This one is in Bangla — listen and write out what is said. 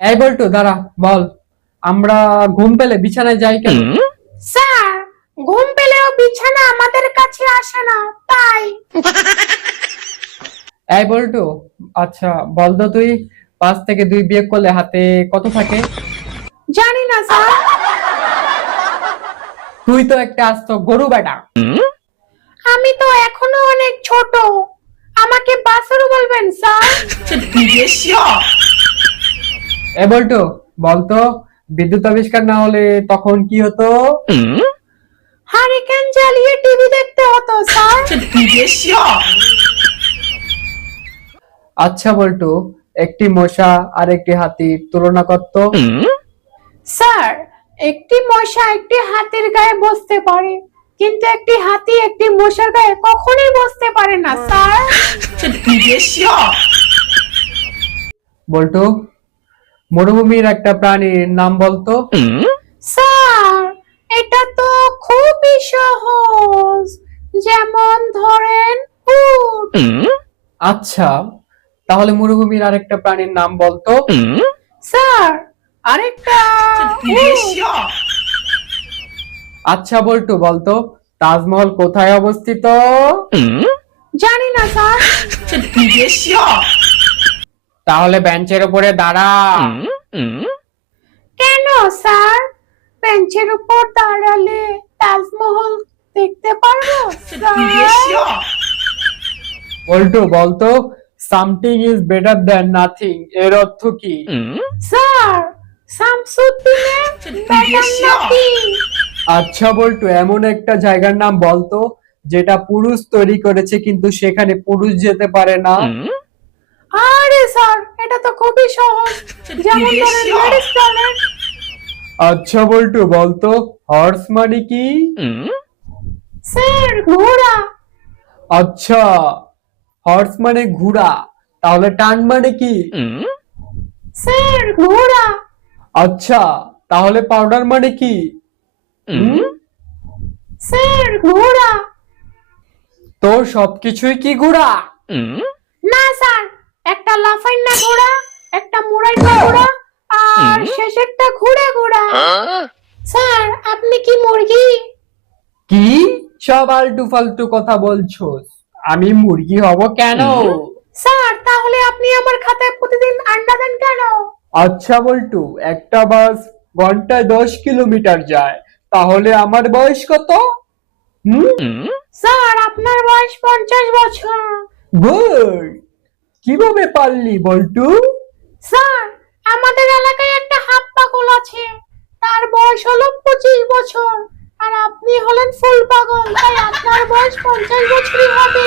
এই বল্টু দাঁড়া, বল আমরা ঘুম পেলে বিছানায় যাই কেন? স্যার, ঘুম পেলেও বিছানা আমাদের কাছে আসে না, তাই। এই বল্টু, আচ্ছা বল তো তুই 5 থেকে 2 বিয়োগ করলে হাতে কত থাকে? জানি না স্যার। তুই তো একটা আস্ত গরু বেটা। আমি তো এখনো অনেক ছোট, আমাকে বাছুর বলবেন স্যার। এই বল্টু, বল তো বিদ্যুৎ আবিষ্কার না হলে তখন কি হতো? হারিকেন জ্বালিয়ে টিভি দেখতে হতো স্যার। আচ্ছা বল্টু, একটি মশা আর একটি হাতির তুলনা করতো। স্যার, একটি মশা একটি হাতির গায়ে বসতে পারে, কিন্তু একটি হাতি একটি মশার গায়ে কখনোই বসতে পারে না স্যার। বল্টু, মরুভূমির একটা প্রাণীর নাম বলতো। স্যার, এটা তো খুবই সহজ, যেমন ধরেন উট। আচ্ছা, তাহলে মরুভূমির আরেকটা প্রাণীর নাম বলতো। স্যার, আরেকটা উট। আচ্ছা বল্টু, বলতো তাজমহল কোথায় অবস্থিত? জানি না স্যার। তাহলে বেঞ্চের উপরে দাঁড়া। কেন স্যার? বেঞ্চের উপর দাঁড়ালে তাজমহল দেখতে পারবো স্যার? বল্টু, বলতো something is better than nothing এর অর্থ কি? স্যার, শামসুদ্দিনের বেটার নাতি। আচ্ছা বল্টু, এমন একটা জায়গার নাম বলতো যেটা পুরুষ তৈরি করেছে কিন্তু সেখানে পুরুষ যেতে পারে না। আরে স্যার, এটা তো খুবই সহজ, যেমন ধরেন লেডিস টয়লেট। আচ্ছা বল্টু, বলতো হর্স মানে কি? স্যার, ঘোড়া। আচ্ছা, হর্স মানে ঘোড়া, তাহলে টান মানে কি? স্যার, ঘোড়া। আচ্ছা, তাহলে পাউডার মানে কি? স্যার, ঘোড়া। তোর সবকিছুই কি ঘোড়া? না স্যার, একটা লাফাইন্না ঘোড়া, একটা মুড়াইন্না ঘোড়া, আর শেষেরটা ঘোড়া ঘোড়া। স্যার, আপনি কি মুরগি? কি সব আলটু ফালতু কথা বলছোস? আমি মুরগি হব কেন? স্যার, তাহলে আপনি আমার খাতায় প্রতিদিন আন্ডা দেন কেন? আচ্ছা বল্টু, একটা বাস ঘন্টায় 10 কিলোমিটার যায়, তাহলে আমার বয়স কত? স্যার, আপনার বয়স 50 বছর। গুড, কিভাবে পারলি বল্টু? স্যার, আমাদের এলাকায় একটা হাত পাগল আছে, তার বয়স হলো 25 বছর, আর আপনি হলেন ফুল পাগল, তাই আপনার বয়স 50 বছরই হবে।